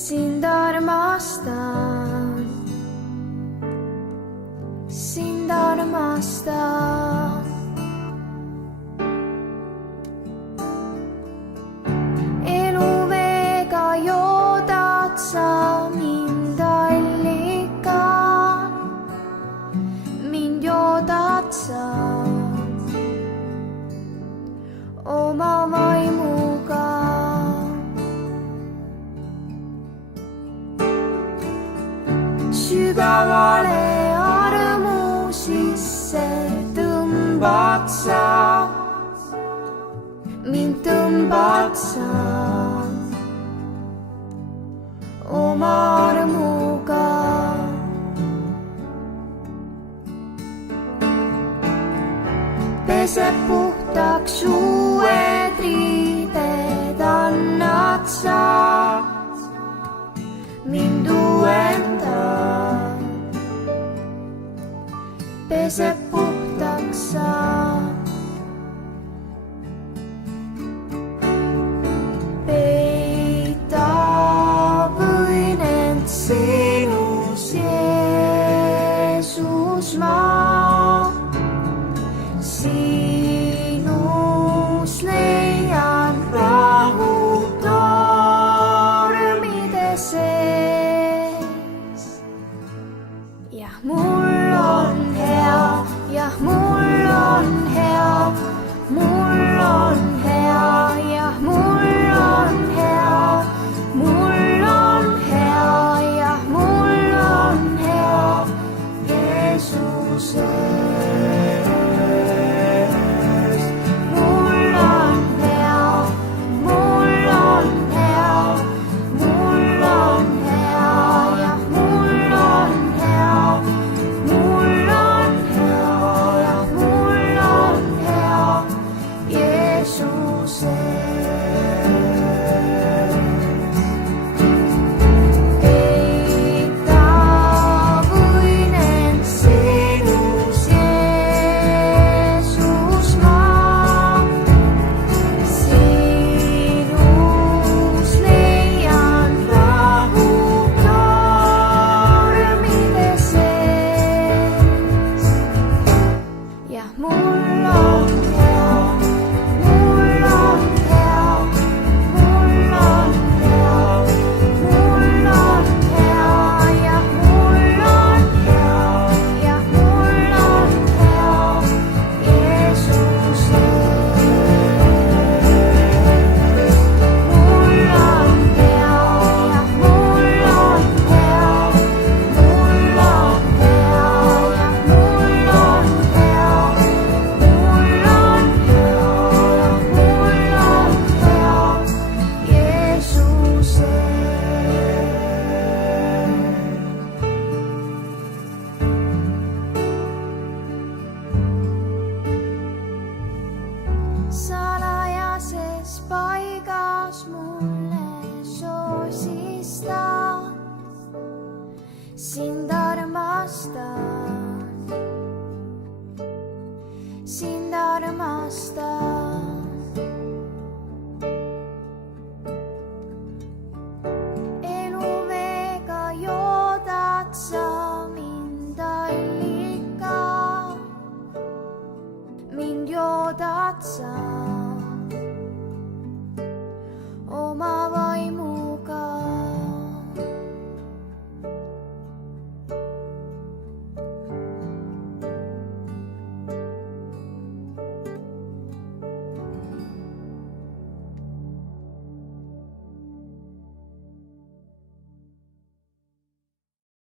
Sind armastan, sind armastan. Eluveega joodad sa mind allikan, mind joodad sa oma vaimuga. Sügavale armu sisse tõmbad sa, mind tõmbad sa oma armuga. Peseb puhtaks uued riided, annad sa, mind uuendad. Peseb puhtaks sa. Peita võin end sinus, Jeesus, ma sinus leian rahu tormide sees. Jah, mul on hea, jah, mul on hea, mul on hea, jah, mul on hea, mul on hea, jah, mul on hea, Jeesuse. Salajases paigas mulle soosistad, sind armastan, sind armastan. Eluveega joodad sa mind allikan, mind joodad sa